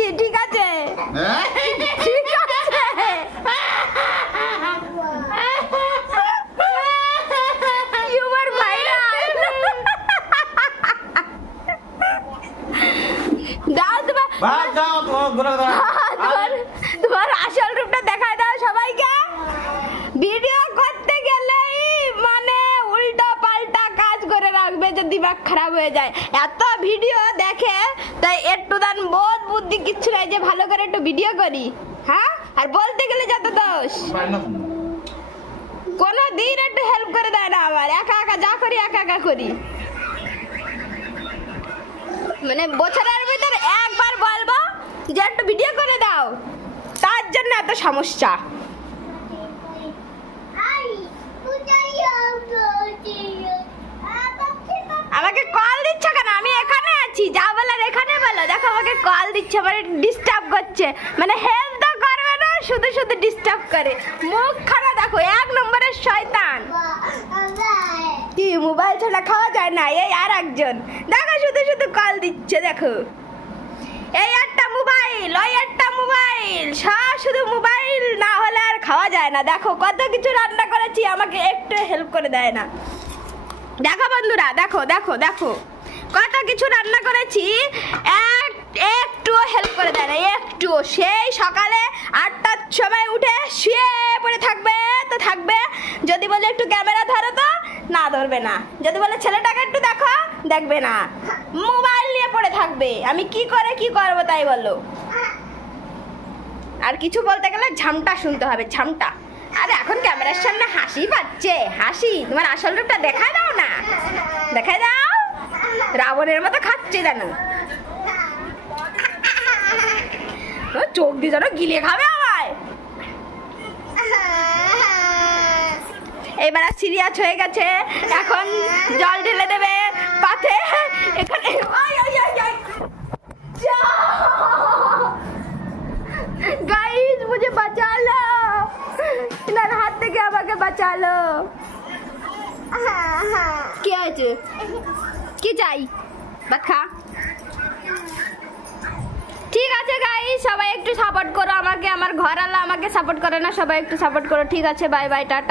করছি, ঠিক আছে ঠিক আছে। ইউমার ভাইরাল। দাও তোমার আসল রূপটা দেখায় দাও সবাইকে। ভিডিও করতে গেলেই মানে উল্টো পাল্টা কাজ করে রাখবে, যে দিমাগ খারাপ হয়ে যায়। এত ভিডিও দেখে তাই একটু দান বোধ বুদ্ধি কিচ্ছু নাই যে ভালো করে একটু ভিডিও করি। হ্যাঁ, আর বলতে গেলে যত দোষ। কোনো দিন একটু হেল্প করে দেয় না আমার, একা একা যা করি একা একা করি। মানে বছরের ভিতর একবার বলবো যে একটু ভিডিও করে দাও, তার জন্য এত সমস্যা। আমাকে কল দিচ্ছ কেন? আমি এখানে আছি, যা বলার এখানে বলো। দেখো আমাকে কল দিচ্ছে, মানে ডিস্টার্ব করছে, মানে হেল্প তো করবে না, শুধু শুধু ডিস্টার্ব করে। মুখ খারাপ দেখো, এক নম্বরের শয়তান। কি মোবাইল ছাড়া খাওয়া যায় না? এই আর একজন দেখো শুধু শুধু কল দিচ্ছে। দেখো এই একটা মোবাইল, ওই একটা মোবাইল, সব শুধু মোবাইল না হলে আর খাওয়া যায় না। দেখো কত কিছু রান্না করেছি, আমাকে একটু হেল্প করে দেয় না। দেখো বন্ধুরা, দেখো দেখো দেখো কত কিছু রান্না করেছি, একটু হেল্প করে দেয় না, একটু। সেই সকালে 8টার সময় উঠে শুয়ে পড়ে থাকবে তো থাকবে, যদি বলে একটু ক্যামেরা ধরো তো না ধরবে না, যদি বলে ছেলেটাকে একটু দেখো দেখবে না, মোবাইল নিয়ে পড়ে থাকবে। আমি কি করে কি করবো তাই বলো। আর কিছু বলতে গেলে ঝামটা শুনতে হবে, ঝামটা। আরে এখন ক্যামেরার সামনে হাসি পাচ্ছে, হাসি। তোমার আসল রূপটা দেখায় দাও না, দেখায় দাও। রাবণের মতো খাচ্ছে জানো, চোখ দিয়ে যেন গিলে খাবে আমায়। এবার সিরিয়াস হয়ে গেছে, এখন জল ঢেলে দেবে পাতে। এখানে গাইস মুঝে বাঁচালো, ইনার হাত থেকে আমাকে বাঁচালো। কি হয়েছে? কি চাই? বাখা। ঠিক আছে গাইস, সবাই একটু সাপোর্ট করো আমাকে, আমার ঘর আলা আমাকে সাপোর্ট করে না, সবাই একটু সাপোর্ট করো। ঠিক আছে, বাই বাই, টাটা।